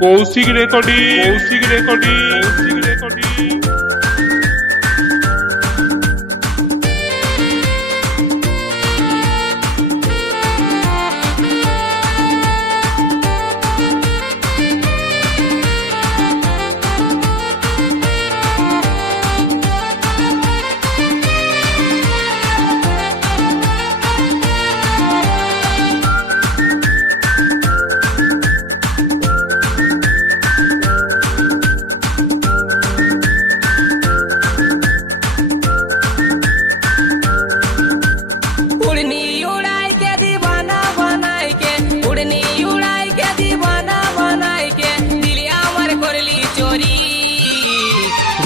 Kaushik recording, Koushik recording, Koushik recording.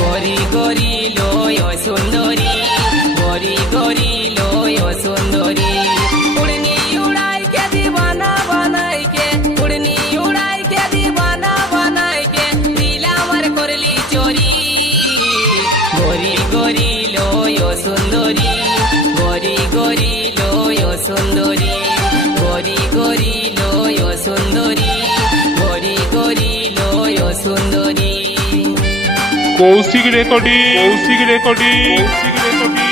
গরি গরি লয় সুন্দরী, গরি গরি লয় সুন্দরী, উড়নি উড়াই কে দিবানা বানাই কে, উড়নি উড়াই কে দিবানা বানাই কে, দিল আমার করলি চোরি। গরি গরি লয় সুন্দরী, গরি গরি লয় সুন্দরী, গরি গরি লয় সুন্দরী, গরি গরি লয় সুন্দরী। Koushik recording, Koushik recording, Koushik recording.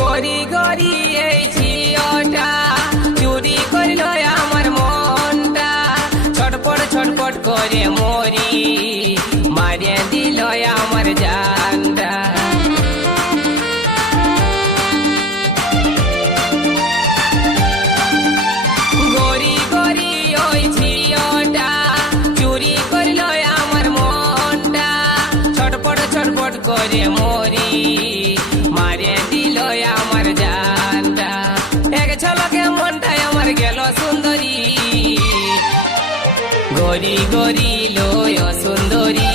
গরি গরি এই ঝিওটা চুরি করল আমার মনটা, ছটপট ছটপট করে মরি, মারিয়ে দিল আমার জানটা। গরি গরি ওই ঝিওটা চুরি করল আমার মনটা, ছটপট ছটপট করে মরি, মারিয়ে দিল আমার জানটা। এক ঝলকে মনটাই আমার গেল সুন্দরী। গরি গরি লয় সুন্দরী,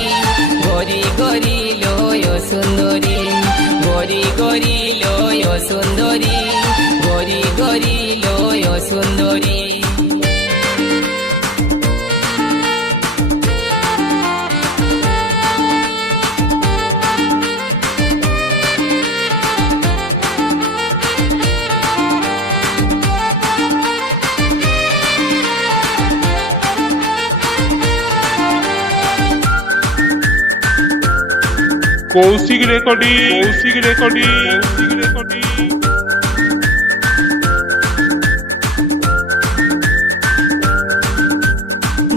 গরি গরি লয় সুন্দরী, গরি গরি লয় সুন্দরী, গরি গরি লয় সুন্দরী। Koushik recording, Koushik recording, Koushik recording.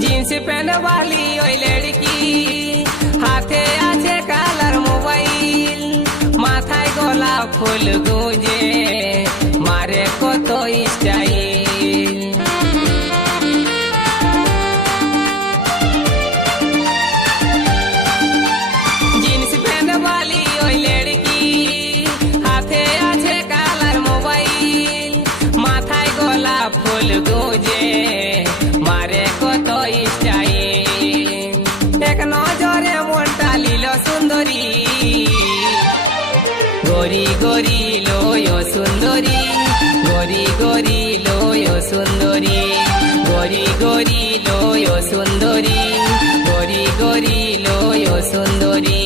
Jeans पहन वाली ओई लड़की, हाथे आछे कालार मोबाइल, माथाय गोलाप फूल गुंजे, मारे कत स्टाइल। जींस पहन वाली ओई लड़की, हाथे आछे कालार मोबाइल, माथाय गोलाप फूल गुंजे, मारे कत स्टाइल। एक नजरे মনটা লীল সুন্দরী। গরি গরি লয় সুন্দরী, গরি গরি লয় সুন্দরী, গরি গরি লয় সুন্দরী, গরি গরি লয় সুন্দরী।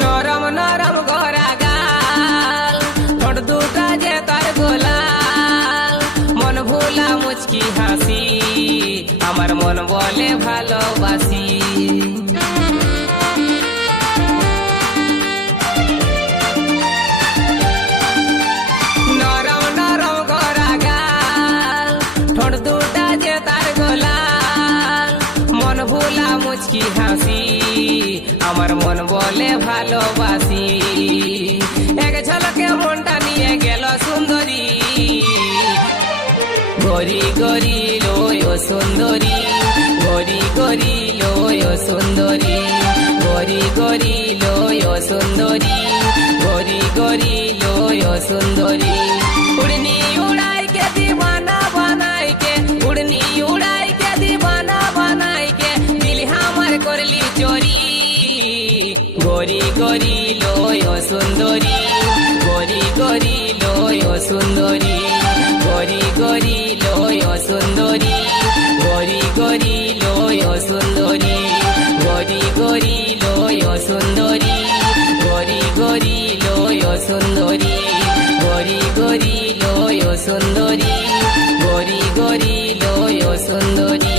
নরম নরম গড়া গাল, ঠোঁট দুটা যে তার গোলাল, মন ভোলা মুচকি হাসি, আমার মন বলে ভালোবাসি। নরম নরম গড়া গাল, ঠোঁট দুটা যে তার গোলাল, মন ভোলা মুচকি হাসি, আমার মন বলে ভালোবাসি। এক ঝলকে মনটা নিয়ে গেল সুন্দরী। গরি গরি লয় সুন্দরী, গরি গরি লয় সুন্দরী, গরি গরি লয় সুন্দরী, গরি গরি লয় সুন্দরী। উড়নি উড়াই কে দিবানা বানাই কে, উড়নি গরি গরি লয় ও সুন্দরী গরি গরি লয় ও সুন্দরী গরি গরি লয় ও সুন্দরী গরি গরি লয় ও সুন্দরী গরি গরি লয় ও সুন্দরী গরি গরি লয় ও সুন্দরী গরি গরি লয় ও সুন্দরী গরি গরি লয় ও সুন্দরী